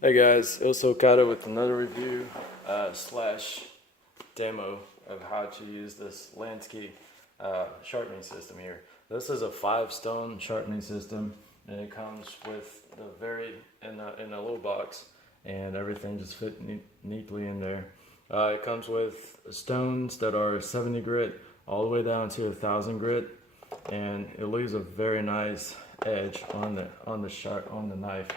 Hey guys, Ilso Kata with another review slash demo of how to use this Lansky sharpening system here. This is a 5-stone sharpening system, and it comes with the in a little box, and everything just fit neatly in there. It comes with stones that are 70 grit all the way down to 1,000 grit, and it leaves a very nice edge on the knife.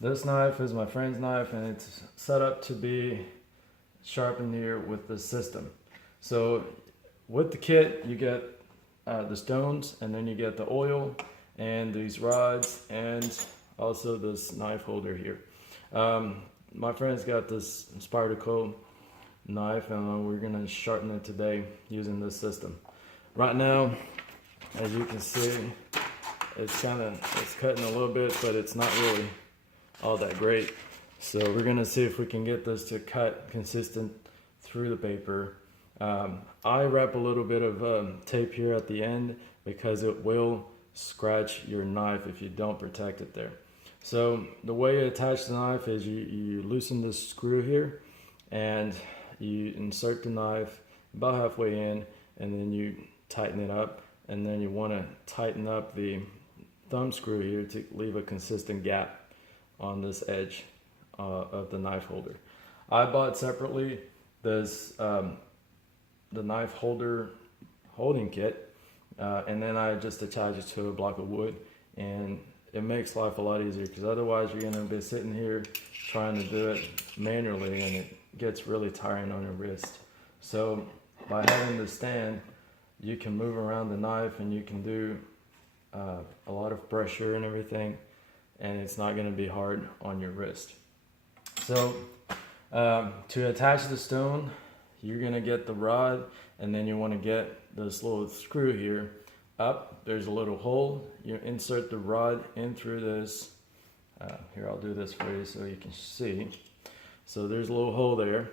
This knife is my friend's knife, and it's set up to be sharpened here with the system. So with the kit, you get the stones, and then you get the oil and these rods, and also this knife holder here. My friend's got this Spyderco knife, and we're gonna sharpen it today using this system. Right now, as you can see, it's cutting a little bit, but it's not really all that great. So we're gonna see if we can get this to cut consistent through the paper. I wrap a little bit of tape here at the end because it will scratch your knife if you don't protect it there. So the way you attach the knife is you loosen this screw here, and you insert the knife about halfway in, and then you tighten it up, and then you want to tighten up the thumb screw here to leave a consistent gap on this edge of the knife holder. I bought separately this the knife holder holding kit, and then I just attach it to a block of wood, and it makes life a lot easier, because otherwise you're going to be sitting here trying to do it manually, and it gets really tiring on your wrist. So by having the stand, you can move around the knife, and you can do a lot of pressure and everything, and it's not going to be hard on your wrist. So to attach the stone, you're going to get the rod, and then you want to get this little screw here up. There's a little hole. You insert the rod in through this. Here, I'll do this for you so you can see. So there's a little hole there.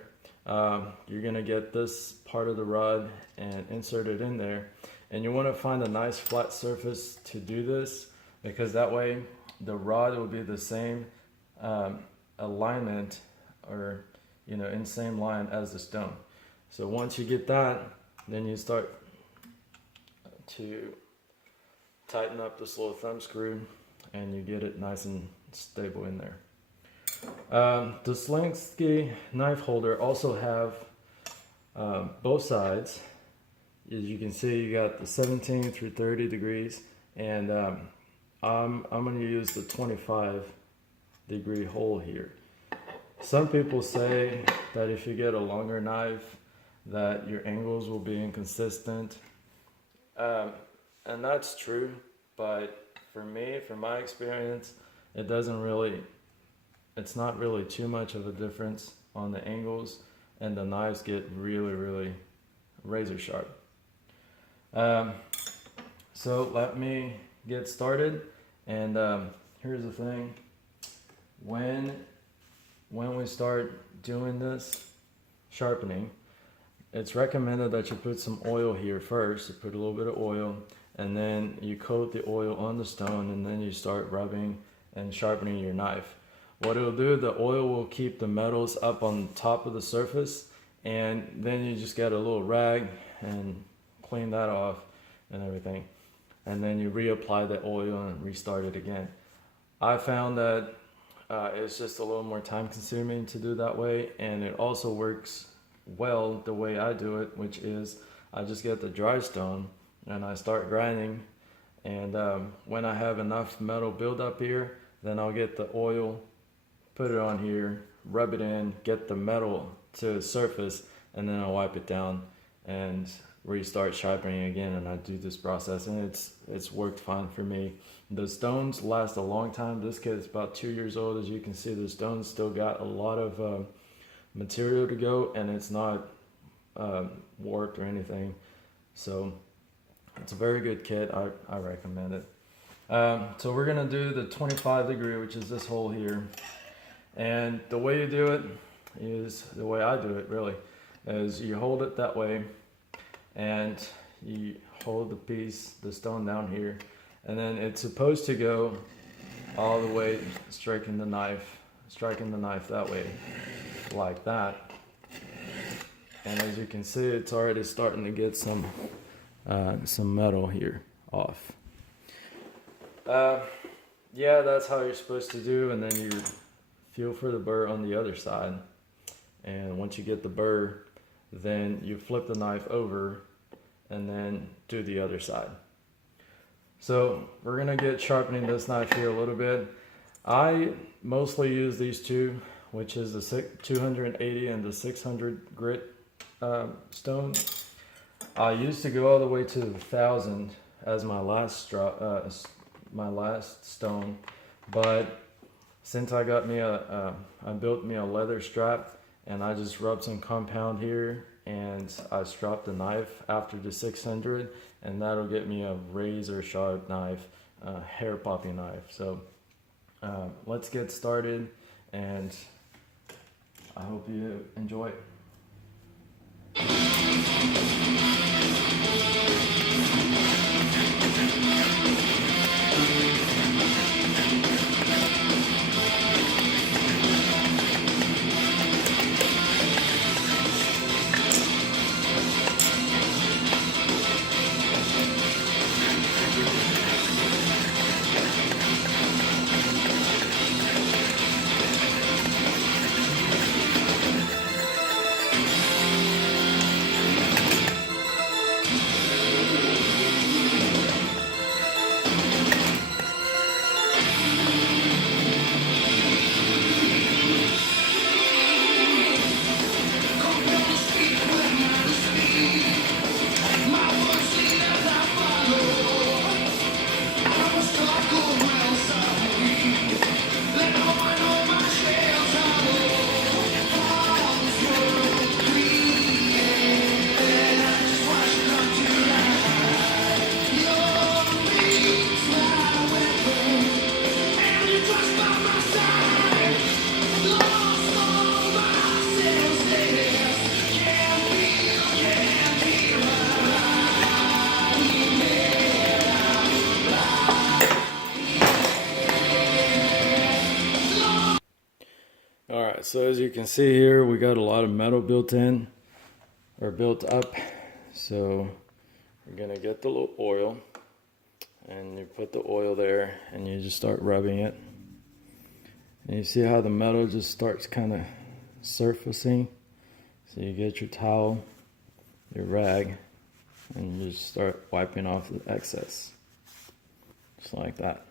You're going to get this part of the rod and insert it in there, and you want to find a nice flat surface to do this, because that way the rod will be the same alignment, or in same line as the stone. So once you get that, then you start to tighten up this little thumb screw, and you get it nice and stable in there. The Lansky knife holder also have both sides. As you can see, you got the 17 through 30 degrees, and I'm going to use the 25-degree hole here. Some people say that if you get a longer knife, that your angles will be inconsistent, and that's true, but for me, from my experience, it's not really too much of a difference on the angles, and the knives get really razor sharp. So let me get started, and here's the thing. When we start doing this sharpening, it's recommended that you put some oil here first. You put a little bit of oil, and then you coat the oil on the stone, and then you start rubbing and sharpening your knife. What it'll do, the oil will keep the metals up on top of the surface, and then you just get a little rag and clean that off and everything, and then you reapply the oil and restart it again. I found that it's just a little more time consuming to do that way, and it also works well the way I do it, which is I just get the dry stone and I start grinding, and when I have enough metal build up here, then I'll get the oil, put it on here, rub it in, get the metal to the surface, and then I'll wipe it down and restart sharpening again. And I do this process, and it's worked fine for me. The stones last a long time. This kit is about 2 years old. As you can see, the stones still got a lot of material to go, and it's not warped or anything. So it's a very good kit. I recommend it. So we're gonna do the 25 degree, which is this hole here. And the way you do it is, the way I do it really, is you hold it that way, and you hold the stone down here, and then it's supposed to go all the way, striking the knife that way, like that. And as you can see, it's already starting to get some metal here off. Yeah, that's how you're supposed to do, and then you feel for the burr on the other side. And once you get the burr, then you flip the knife over and then do the other side. So we're gonna get sharpening this knife here a little bit. I mostly use these two, which is the 280 and the 600 grit stone. I used to go all the way to the 1000 as my last stone, but since I got me I built me a leather strap, and I just rubbed some compound here, and I stropped the knife after the 600, and that'll get me a razor sharp knife, hair popping knife. So let's get started, and I hope you enjoy it. Alright, so as you can see here, we got a lot of metal built in, or built up. So you're going to get the little oil, and you put the oil there, and you just start rubbing it. And you see how the metal just starts kind of surfacing. So you get your towel, your rag, and you just start wiping off the excess. Just like that.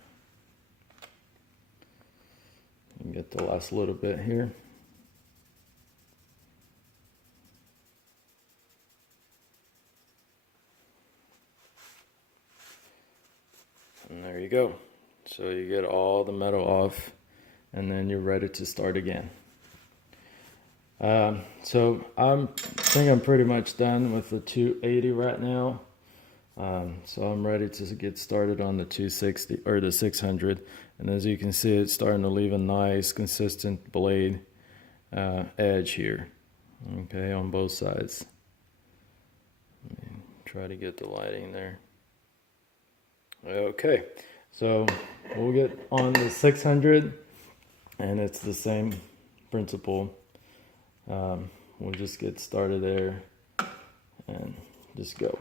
You get the last little bit here. And there you go. So you get all the metal off, and then you're ready to start again. So I think I'm pretty much done with the 280 right now. So I'm ready to get started on the 260 or the 600. And as you can see, it's starting to leave a nice consistent blade edge here, okay, on both sides. Let me try to get the lighting there. Okay, so we'll get on the 600, and it's the same principle. We'll just get started there and just go.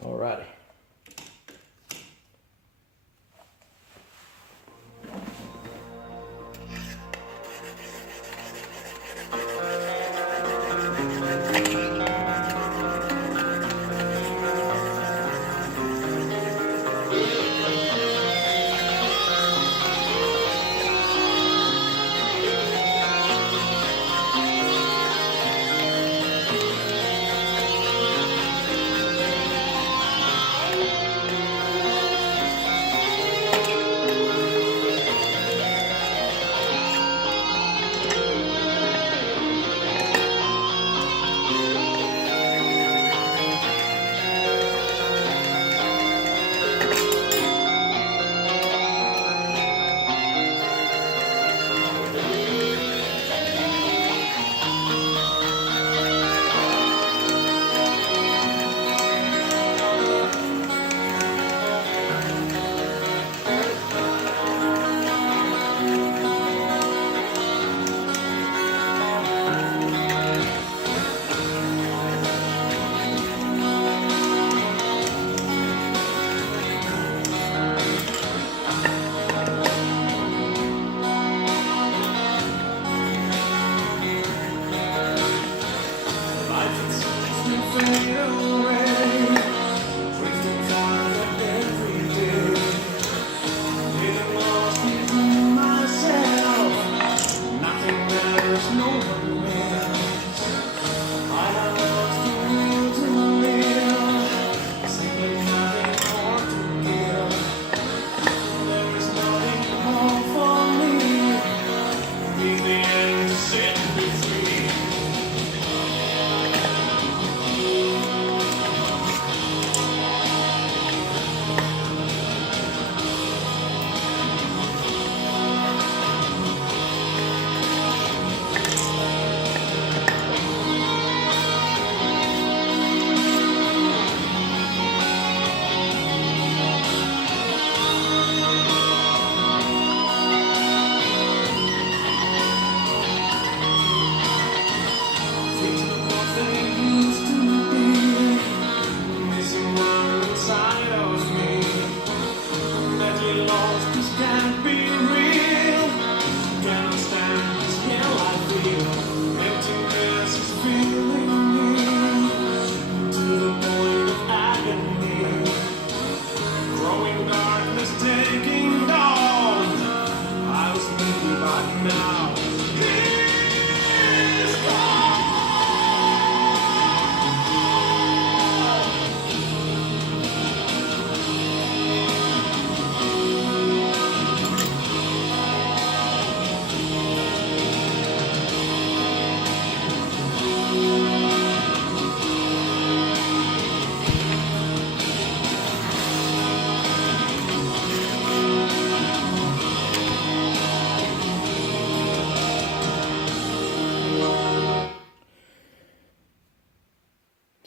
Alrighty.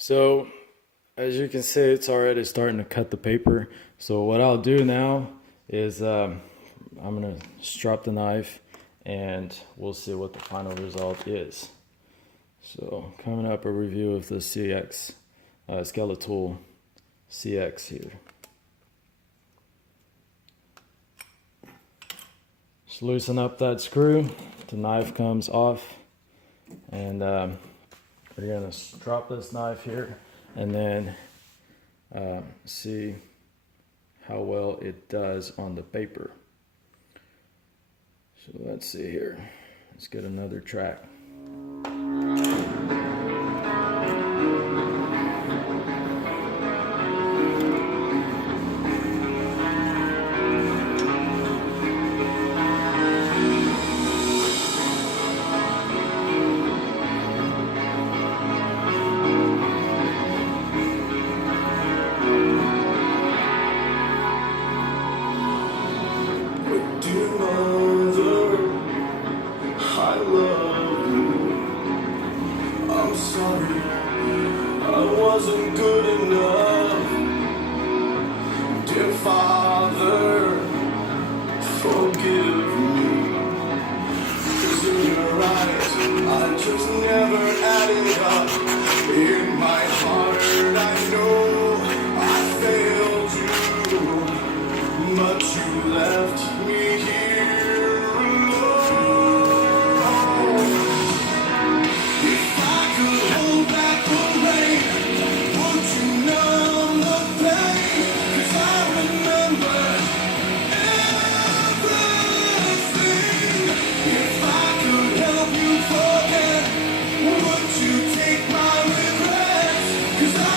So as you can see, it's already starting to cut the paper. So what I'll do now is I'm gonna strop the knife and we'll see what the final result is. So coming up, a review of the CX Skeletal CX here. Just loosen up that screw, the knife comes off, and we're gonna drop this knife here and then see how well it does on the paper. So let's see here. Let's get another track. Dear mother, I love you. I'm sorry, I wasn't good enough. Dear father, forgive me. 'Cause in your eyes, I just never added up. In my heart, I know I failed you, but you left me here alone. If I could hold back the rain, would you numb the pain? 'Cause I remember everything. If I could help you forget, would you take my regrets? 'Cause I